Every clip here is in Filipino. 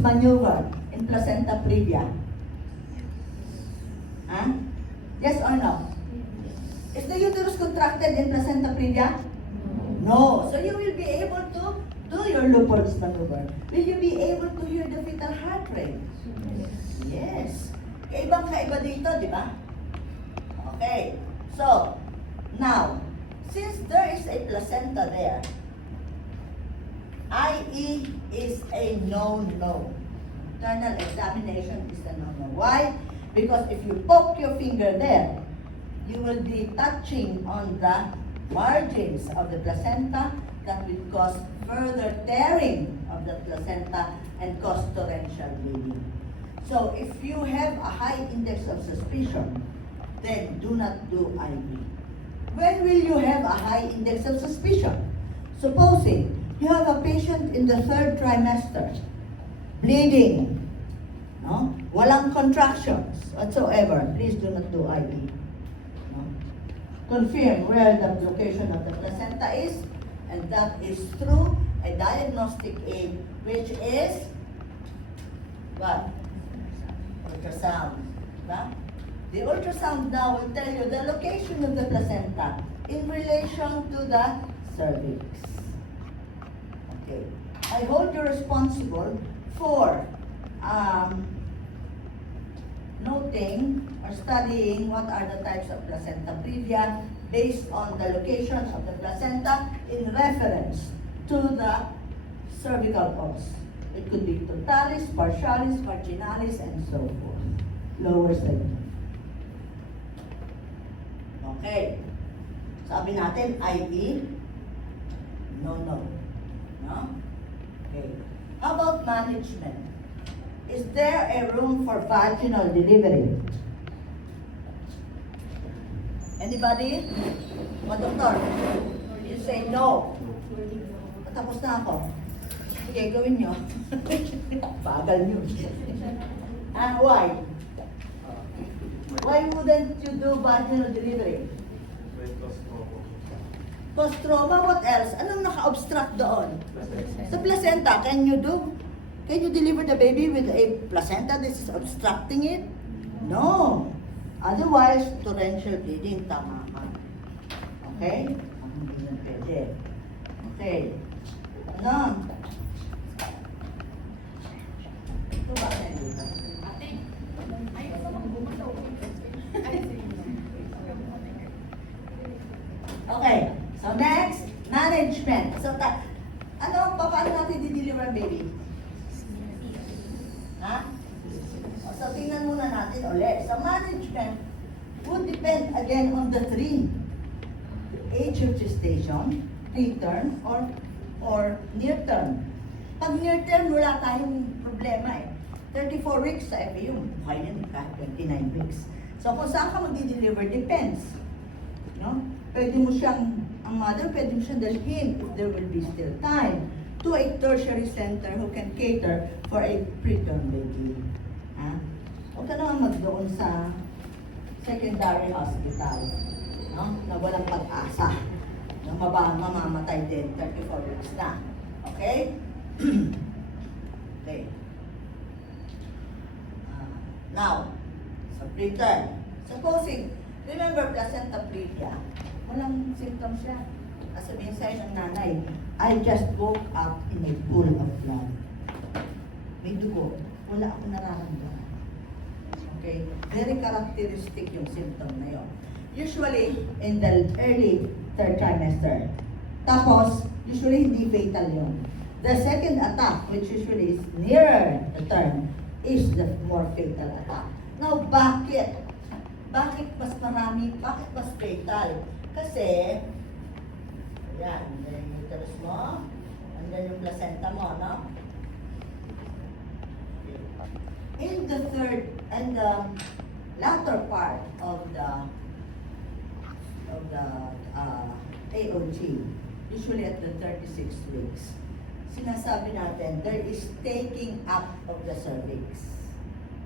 maneuver in placenta previa? Huh? Yes or no? Is the uterus contracted in placenta previa? No. So you will be able to do your Lupol's maneuver. Will you be able to hear the fetal heart rate? Yes. Kaibang-kaiba dito, di ba? Okay. So, now, since there is a placenta there, IE is a no-no. Internal examination is a no-no. Why? Because if you poke your finger there, you will be touching on the margins of the placenta that will cause further tearing of the placenta and cause torrential bleeding. So if you have a high index of suspicion, then do not do IV. When will you have a high index of suspicion? Supposing you have a patient in the 3rd trimester, bleeding, no? Walang contractions whatsoever, please do not do IV. No? Confirm where the location of the placenta is, and that is through a diagnostic aid, which is what? Ultrasound. Diba? The ultrasound now will tell you the location of the placenta in relation to the cervix. Okay. I hold you responsible for noting or studying what are the types of placenta previa based on the location of the placenta in reference to the cervical os. It could be totalis, partialis, marginalis, and so forth. Lower segment. Okay. Sabi natin, IE, no. No? Okay. How about management? Is there a room for vaginal delivery? Anybody? Mga doktor? You say no. Tapos na ako. Sige, gawin nyo. Bagal nyo. Why? Why wouldn't you do vaginal delivery? Post-trauma, what else? Anong naka-obstruct doon? Sa placenta, can you deliver the baby with a placenta that is obstructing it? No. Otherwise, torrential bleeding, tama ka. Okay? Hindi yan pwede. Okay. Ano? Ito ba na dito? Okay. So next, management. So, paano natin di-deliver ang baby? Ha? So, tingnan muna natin ulit. So, management would depend again on the three. The age of gestation, preterm, or near term. Pag near term, wala tayong problema eh. 34 weeks sa FAU, kaya yan kahit 29 weeks. So, kung saan ka magdi-deliver, depends. No? Pwede mo siyang, ang mother, pwede mo siyang dalhin if there will be still time to a tertiary center who can cater for a preterm baby. Ha? Huwag ka naman magdoon sa secondary hospital, no? Na walang pag-asa, na mamamatay din 34 weeks na. Okay? Okay. Now, sa preterm, supposing, remember placenta previa, walang symptoms siya. Sabihin sa'yo ng nanay, I just woke up in a pool of blood. May dugo. Wala akong nararamdaman. Okay? Very characteristic yung symptom na yun. Usually, in the early 3rd trimester. Tapos, usually hindi fatal yun. The second attack, which usually is nearer the term, is the more fatal attack. Now, bakit? Bakit mas marami? Bakit mas fatal? Kasi, yan, andyan yung uterus mo, andyan yung placenta mo, no? In the third and the latter part of the AOG, usually at the 36 weeks, sinasabi natin, there is taking up of the cervix,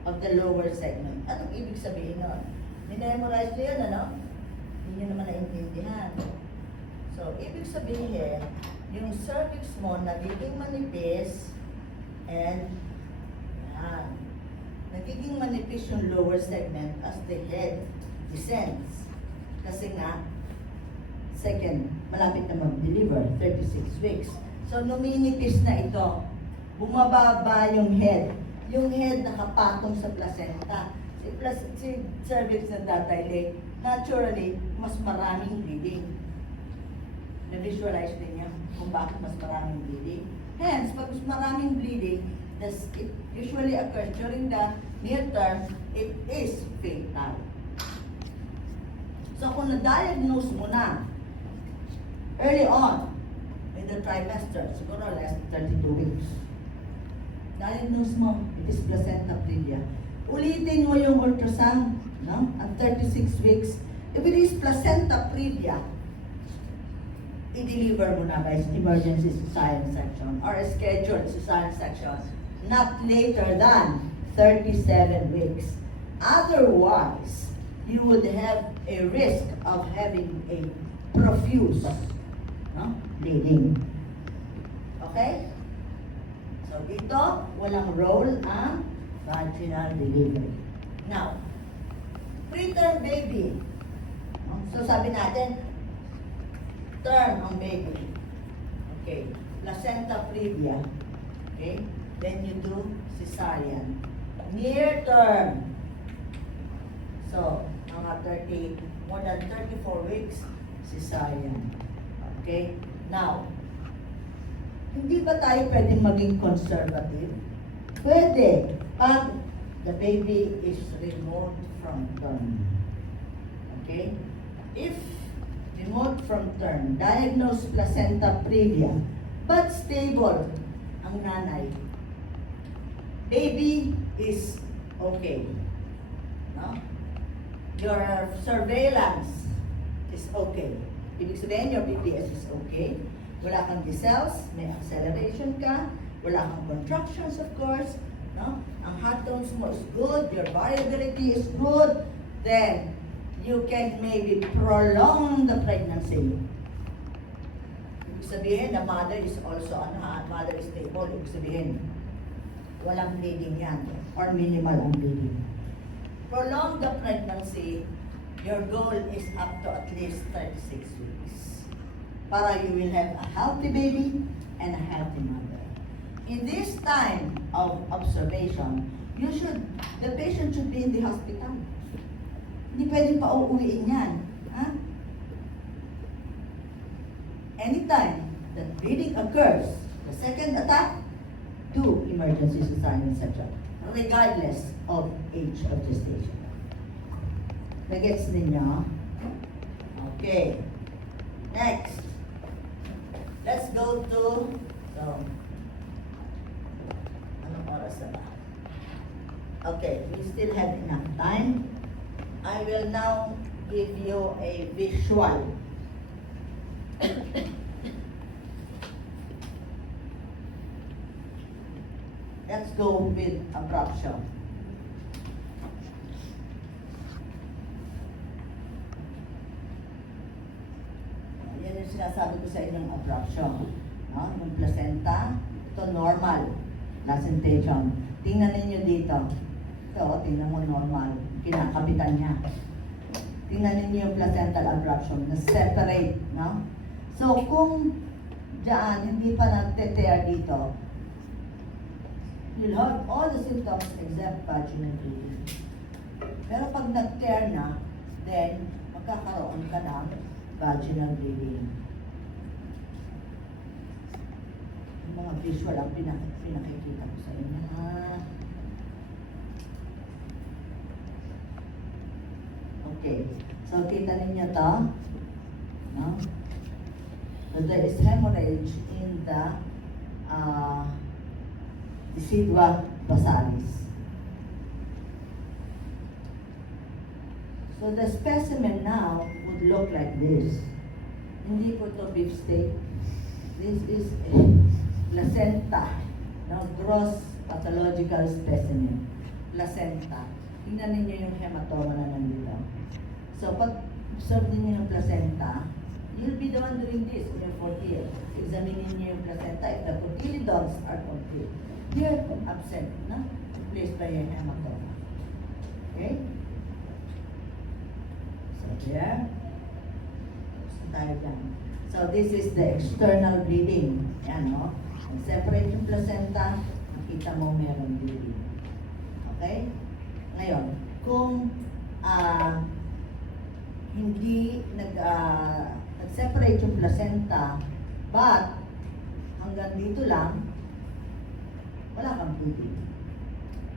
of the lower segment. Anong ibig sabihin nun? Minemorize nyo yun, ano? Hindi nyo naman naintindihan. So, ibig sabihin, yung cervix mo nagiging manipis and nagiging manipis yung lower segment as the head descends. Kasi nga, second, malapit na mag-deliver, 36 weeks. So, numinipis na ito. Bumababa yung head. Yung head nakapatong sa placenta. Si cervix ng tatay, naturally, mas maraming bleeding. Na-visualize din niya kung bakit mas maraming bleeding. Hence, pag mas maraming bleeding, it usually occurs during the near term, it is fatal. So kung na-diagnose mo na early on in the trimester, siguro less than 32 weeks, diagnose mo, it is placenta previa. Ulitin mo yung ultrasound, no? At 36 weeks, if it is placenta previa, i-deliver mo na by emergency cesarean section or a scheduled cesarean section, not later than 37 weeks. Otherwise, you would have a risk of having a profuse bleeding. Okay? So dito, walang role ang vaginal delivery. Now, preterm baby. So sabi natin, term ang baby. Okay. Placenta previa. Okay. Then you do cesarean. Near term. So, mga more than 34 weeks, cesarean. Okay? Now, hindi ba tayo pwedeng maging conservative? Pwede. Pag the baby is removed from term. Okay? If removed from term, diagnosed placenta previa, but stable ang nanay, baby is okay. No? Your surveillance is okay. Ibig sabihin, your BPS is okay. Wala kang decels, may acceleration ka, wala kang contractions of course, no? Ang heart tones mo is good, your variability is good, then you can maybe prolong the pregnancy. Ibig sabihin, the mother is also, mother is stable. Ibig sabihin, walang bleeding yan, or minimal ang bleeding. Prolong the pregnancy, your goal is up to at least 36 weeks. Para you will have a healthy baby and a healthy mother. In this time of observation, the patient should be in the hospital. Hindi pwedeng pa-uuwiin yan. Ha? Anytime that bleeding occurs, the second attack, do emergency cesarean section, regardless of age of gestation. Nagets ninyo? Okay. Next. Let's go to, anong oras na ba? Okay, we still have enough time. I will now give you a visual. Let's go with abruption. Yan yung sinasabi ko sa inyong abruption. No? Yung placenta, ito normal. Placentation. Tingnan ninyo dito. Ito, tingnan mo normal. Kinakabitan niya. Tingnan ninyo yung placental abruption na separate. No? So, kung dyan, hindi pa nagte-tear dito, you'll have all the symptoms except vaginal bleeding. Pero pag nag-tear na, then magkakaroon ka ng vaginal bleeding. Yung mga visual ang pinakikita ko sa inyo. Okay. So, kita ninyo to. No? So, there is hemorrhage in the decidua basalis. So the specimen now would look like this. Hindi po to beef steak. This is a placenta. No, gross pathological specimen. Placenta. Tingnan ninyo yung hematoma na nandito. So pag observe ninyo yung placenta, you'll be the one doing this in your 4th year. Examining niyo yung placenta if the cotyledons are complete. Here, absent, no? Replaced by a hematoma. Okay? So there. So tayo dyan. So this is the external bleeding. Yan, no? Separate yung placenta, makita mo meron bleeding. Okay? Ngayon, kung hindi nag-separate yung placenta, but hanggang dito lang, wala kang bleeding.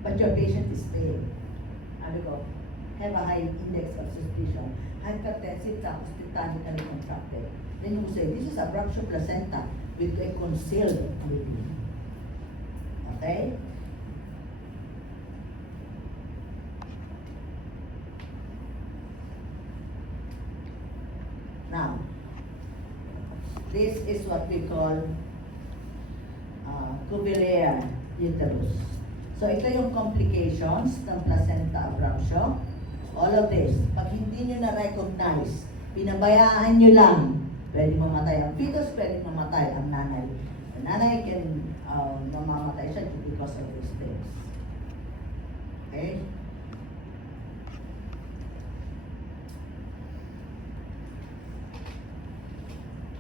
But your patient is pale. Sabi ko, have a high index of suspicion. Hypertensive tapos titanically contracted. Then you say, this is a ruptured placenta with a concealed bleeding. Okay? Now, this is what we call cuvillaire uterus. So, ito yung complications ng placenta abruptio. All of this, pag hindi nyo na-recognize, pinabayaan nyo lang, pwede mamatay ang fetus, pwede mamatay ang nanay. The nanay can mamamatay siya because of these things. Okay?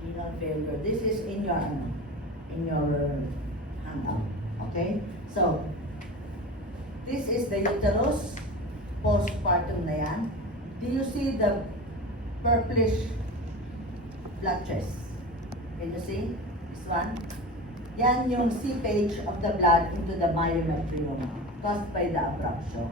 Renal failure. This is in your handout. Okay? So, this is the uterus, postpartum na yan. Do you see the purplish blotches? Can you see? This one? Yan yung seepage of the blood into the myometrium caused by the abruptio.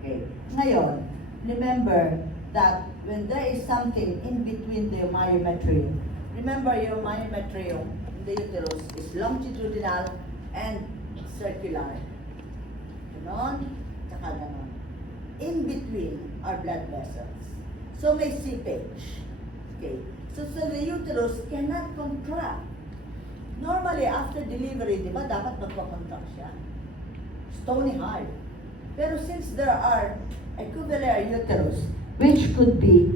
Okay. Ngayon, remember that when there is something in between the myometrium, remember your myometrium in the uterus is longitudinal and circular. Ganon, tsaka ganon. In between are blood vessels. So may seepage. Okay. So the uterus cannot contract. Normally, after delivery, di ba, dapat magpa-contract siya. Stony hard. Pero since there are cuvillaire uterus, which could be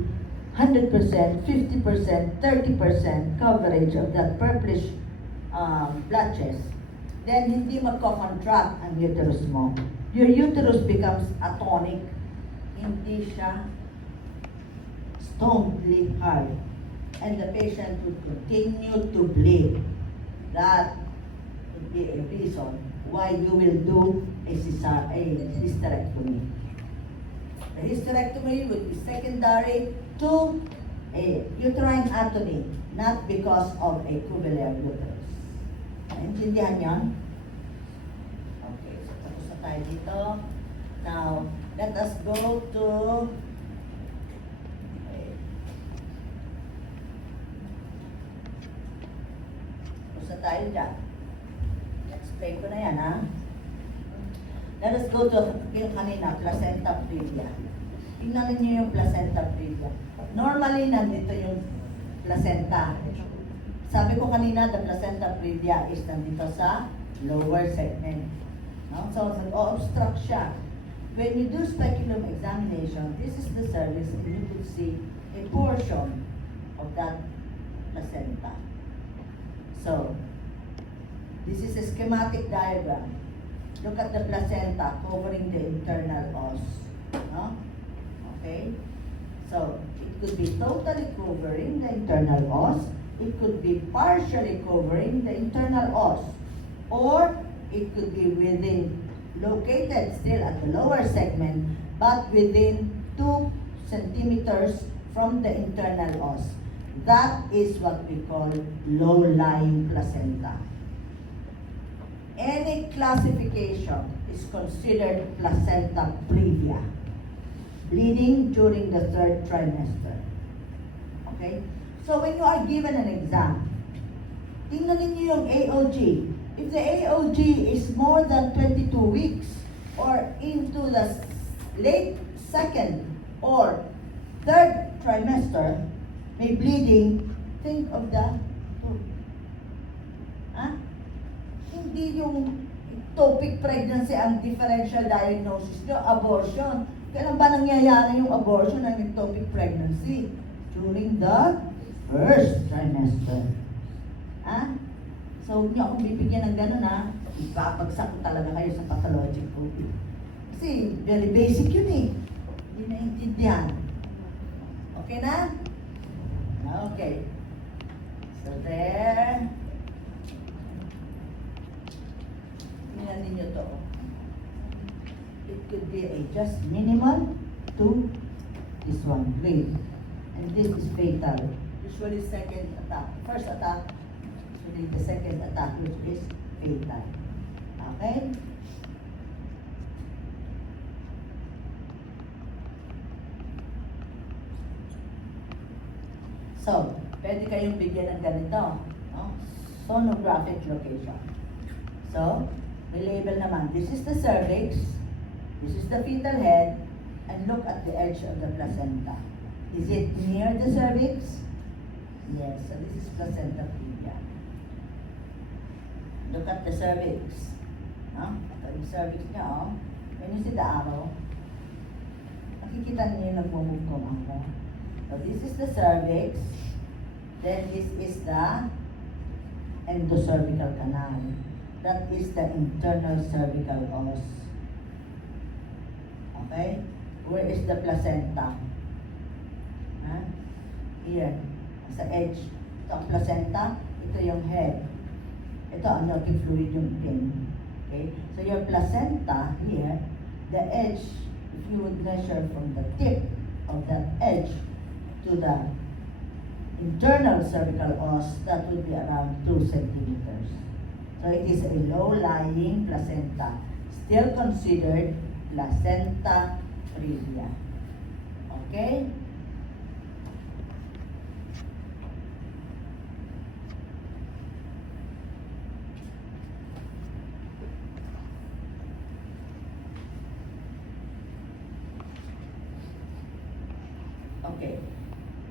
100%, 50%, 30% coverage of that purplish blotches, then hindi magko-contract ang uterus mo. Your uterus becomes atonic. Hindi siya stonily hard. And the patient would continue to bleed. That would be a reason why you will do a hysterectomy. The hysterectomy would be secondary to a uterine atony, not because of a cuvillaire uterus. Naintindihan yan? Okay, so tapos na tayo dito. Now, let us go to tayo dyan. Explain ko na yan, ha? Let us go to yung kanina, placenta previa. Tingnan niyo yung placenta previa. Normally, nandito yung placenta. Sabi ko kanina, the placenta previa is nandito sa lower segment. No? So, nag-o-obstruct siya. When you do speculum examination, this is the cervix, and you could see a portion of that placenta. So, this is a schematic diagram. Look at the placenta covering the internal os. No? Okay? So, it could be totally covering the internal os. It could be partially covering the internal os. Or, it could be located still at the lower segment, but within 2 centimeters from the internal os. That is what we call low-lying placenta. Any classification is considered placenta previa. Bleeding during the 3rd trimester. Okay? So when you are given an exam, tingnan ninyo yung AOG. If the AOG is more than 22 weeks or into the late 2nd or 3rd trimester, may bleeding, think of the tooth. Ha? Hindi yung ectopic pregnancy ang differential diagnosis nyo, abortion. Kailan ba nangyayari yung abortion ng ectopic pregnancy? During the 1st trimester. Ha? So, huwag niyo akong bibigyan ng gano'n, ha? Ipapagsak ko talaga kayo sa pathologic coping. Kasi very basic yun eh. Hindi naiintindihan. Okay na? Okay. So there. Tingnan ninyo to. It could be a just minimal to this one, grade. And this is fatal. Usually second attack. First attack, usually the second attack, which is fatal. Okay? So, pwede kayong bigyan ng ganito. No? Sonographic location. So, may label naman. This is the cervix. This is the fetal head. And look at the edge of the placenta. Is it near the cervix? Yes. So, this is placenta previa. Look at the cervix. No? Ito yung cervix niya, oh. When you see the arrow, nakikita niyo yung nagmumove kong arrow. So, this is the cervix. Then this is the endocervical canal. That is the internal cervical os. Okay? Where is the placenta? Huh? Here. Sa edge. Ito ang placenta. Ito yung head. Ito amniotic fluid yung pin. Okay? So your placenta here, the edge, if you would measure from the tip of that edge to the internal cervical os, that would be around 2 centimeters. So it is a low-lying placenta, still considered placenta previa. Okay? Okay.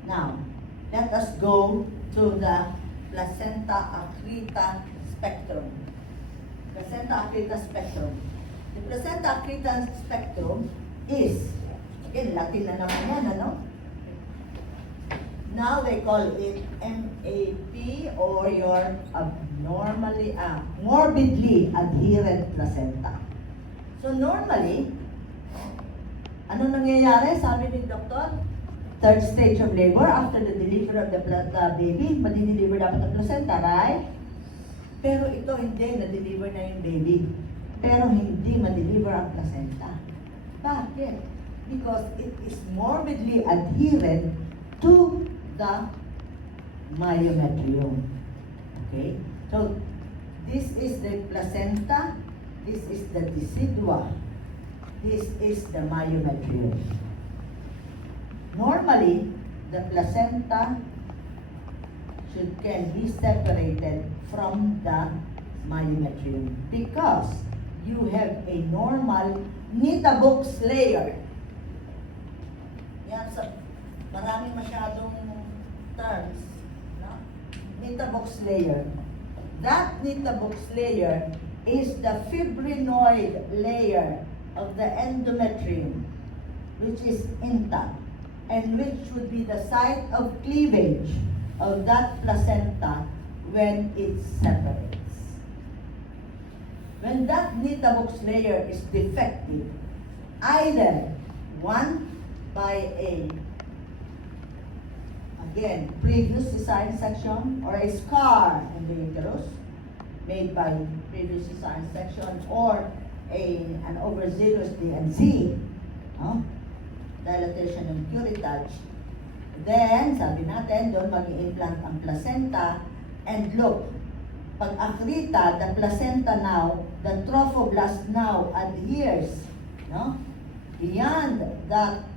Now, let us go to the placenta accreta spectrum. Placenta accreta spectrum. The placenta accreta spectrum is, again, Latin na naman yan, ano? Now they call it MAP or your morbidly adherent placenta. So normally, ano nangyayari? Sabi ni doktor, third stage of labor, after the delivery of the baby, madideliver dapat ang placenta, right? Pero ito hindi, na-deliver na yung baby. Pero hindi ma-deliver ang placenta. Bakit? Because it is morbidly adherent to the myometrium. Okay? So, this is the placenta, this is the decidua, this is the myometrium. Normally, the placenta can be separated from the myometrium because you have a normal Nitabux layer. Yan, maraming masyadong terms. No? Nitabux layer. That Nitabux layer is the fibrinoid layer of the endometrium, which is intact, and which would be the site of cleavage of that placenta when it separates. When that Nitabux layer is defective, either one by again, previous cesarean section or a scar in the uterus made by previous cesarean section or an overzealous D&C, no? Dilatation ng curettage, then, sabi natin, doon mag-i-implant ang placenta, and look, pag accreta, the placenta now, the trophoblast now adheres, no? Beyond that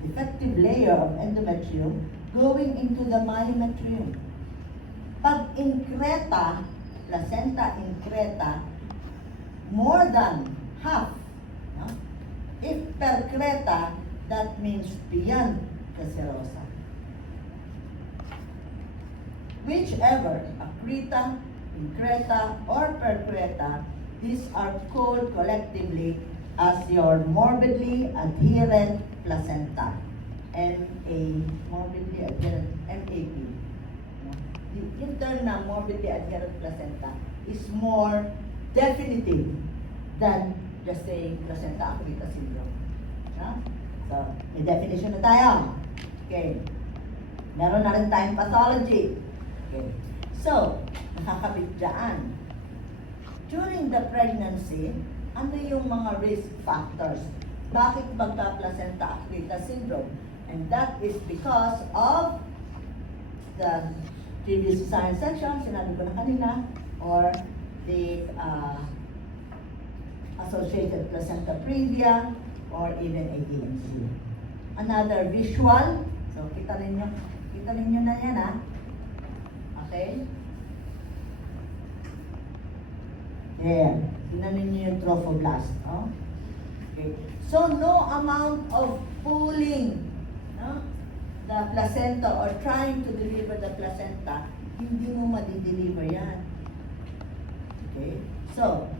effective layer of endometrium, going into the myometrium. Pag increta, placenta increta, more than half, no? If percreta, that means beyond the serosa. Whichever, accreta, increta, or percreta, these are called collectively as your morbidly adherent placenta. Morbidly adherent, MAP. Yung term na morbidly adherent placenta is more definitive than just saying placenta acquita syndrome. No? So, may definition na tayo. Okay. Meron na rin tayong pathology. Okay. So, nakakabit dyan. During the pregnancy, ano yung mga risk factors? Bakit magka-placenta acquita syndrome? And that is because of the previous cesarean section, sinabi ko na kanina, or the associated placenta previa, or even a DMC. Another visual, so kita ninyo na yan ha. Okay? There, tingnan ninyo yung trophoblast. Oh? Okay. So, no amount of pulling, no? The placenta or trying to deliver the placenta, hindi mo madideliver yan. Okay? So,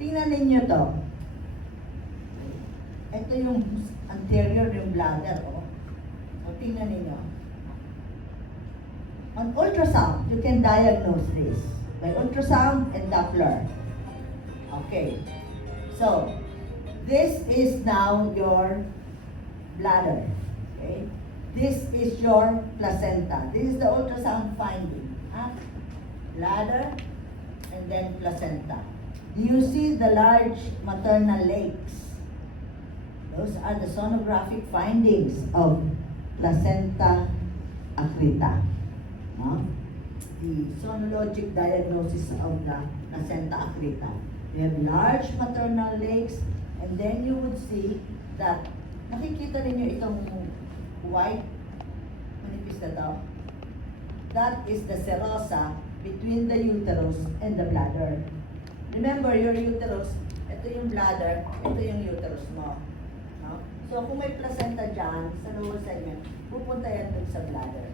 tingnan ninyo to. Ito yung anterior, yung bladder, oh. So, tingnan ninyo. On ultrasound, you can diagnose this by ultrasound and Doppler. Okay. So, this is now your bladder. Okay? This is your placenta. This is the ultrasound finding. Bladder and then placenta. Do you see the large maternal lakes? Those are the sonographic findings of placenta acquita. No? The sonologic diagnosis of the placenta acquita. You have large maternal lakes, and then you would see that nakikita ninyo itong white, manipis na to. That is the serosa between the uterus and the bladder. Remember, your uterus, ito yung bladder, ito yung uterus mo. No? So, kung may placenta dyan, sa lower segment, pupunta yan dun sa bladder.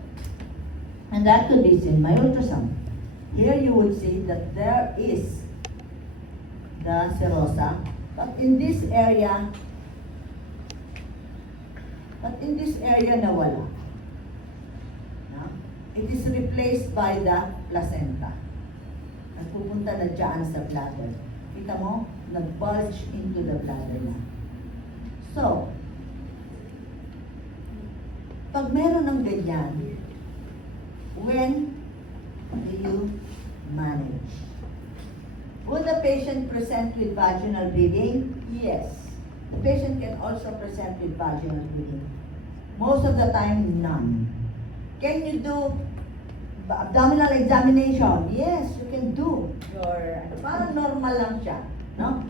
And that could be seen by ultrasound. Here you would see that there is the serosa, but in this area nawala. No? It is replaced by the placenta. Nagpupunta na dyan sa bladder. Kita mo? Nag-bulge into the bladder na. So, pag meron ng ganyan, when do you manage? Would the patient present with vaginal bleeding? Yes. The patient can also present with vaginal bleeding. Most of the time, none. Can you do abdominal examination? Yes, you can do. Parang normal lang siya. No?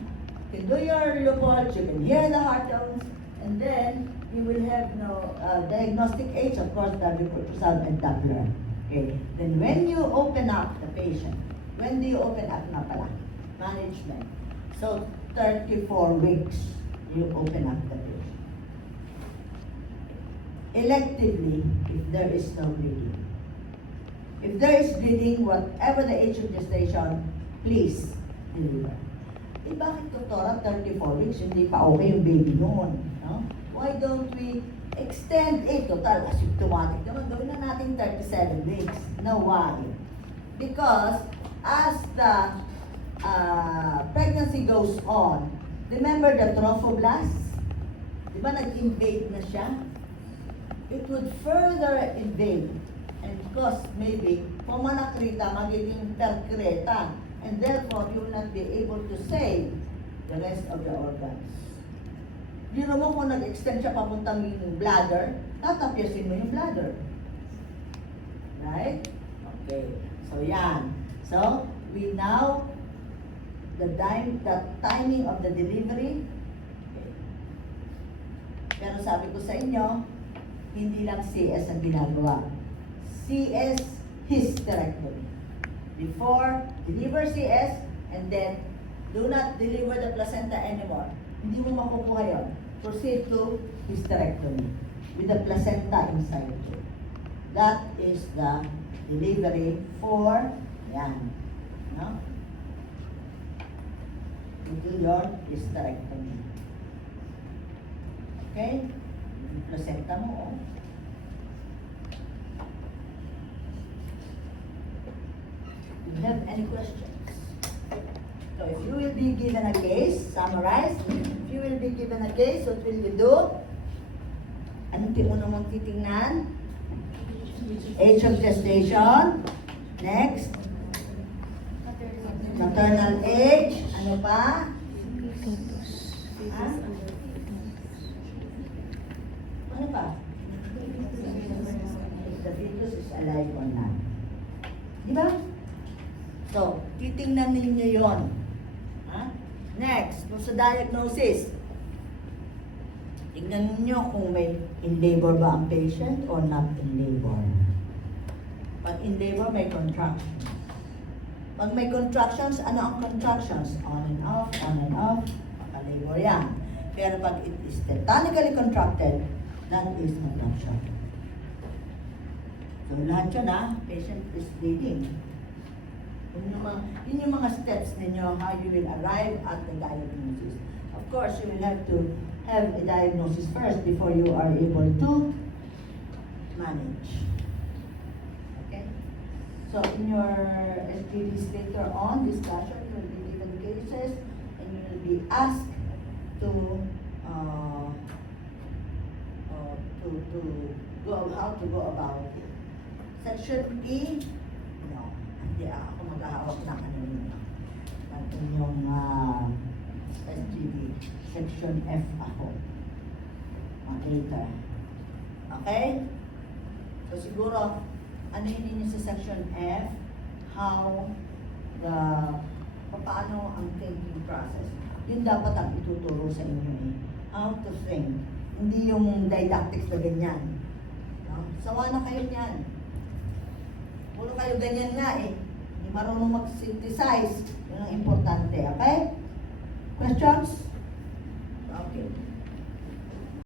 You can do your Lupol, you can hear the heart tones, and then you will have no diagnostic aids, of course, the ultrasound and Doppler. Okay. Then when you open up the patient, when do you open up na pala? Management. So, 34 weeks, you open up the patient. Electively, if there is no bleeding. If there is bleeding, whatever the age of gestation, please deliver. Eh, bakit tutora 34 weeks, hindi pa okay yung baby noon? No? Why don't we extend it? Total, asymptomatic naman, gawin na natin 37 weeks. No, why? Because as the pregnancy goes on, remember the trophoblast? Di ba nag-invade na siya? It would further invade and cause maybe pumanakrita magiging percreta, and therefore you will not be able to save the rest of the organs. Biro mo kung nag-extend siya papuntang yung bladder, tatapyasin mo yung bladder. Right? Okay. So yan. So, we now, the timing of the delivery, okay. Pero sabi ko sa inyo, hindi lang CS ang ginagawa. CS hysterectomy. Before, deliver CS, and then, do not deliver the placenta anymore. Hindi mo makukuha yun. Proceed to hysterectomy with the placenta inside you. That is the delivery for, yan, no? Into your hysterectomy. Okay? Yung placenta mo, oh. Do you have any questions? So if you will be given a case, summarize. If you will be given a case, what will you do? Anong una mong titingnan? Age of gestation. Next. Maternal age. Ano pa? Ha? Ano pa? If the fetus is alive or not. Di ba? So, titingnan ninyo yon. Ha? Next, kung sa diagnosis, tingnan ninyo kung may in labor ba ang patient or not in labor. Pag in labor, may contractions. Pag may contractions, ano ang contractions? On and off, maka-labor yan. Pero pag it is tetanically contracted, that is contraction. So lahat yun patient is bleeding. Yun yung mga steps ninyo how you will arrive at the diagnosis. Of course, you will have to have a diagnosis first before you are able to manage. Okay? So in your SGDs later on discussion, you will be given cases and you will be asked to go how to go about it. Section E, no, hindi ako maghahawak ng ano ninyo. Ang inyong SGD. Section F ako. Later. Okay? So siguro, ano yun ninyo sa section F? How paano ang thinking process. Yun dapat ang ituturo sa inyo How to think. Hindi yung didactics na ganyan. No? Sawa na kayo niyan. Puro kayo ganyan nga Hindi marunong mag-synthesize. Yun ang importante, okay? Questions?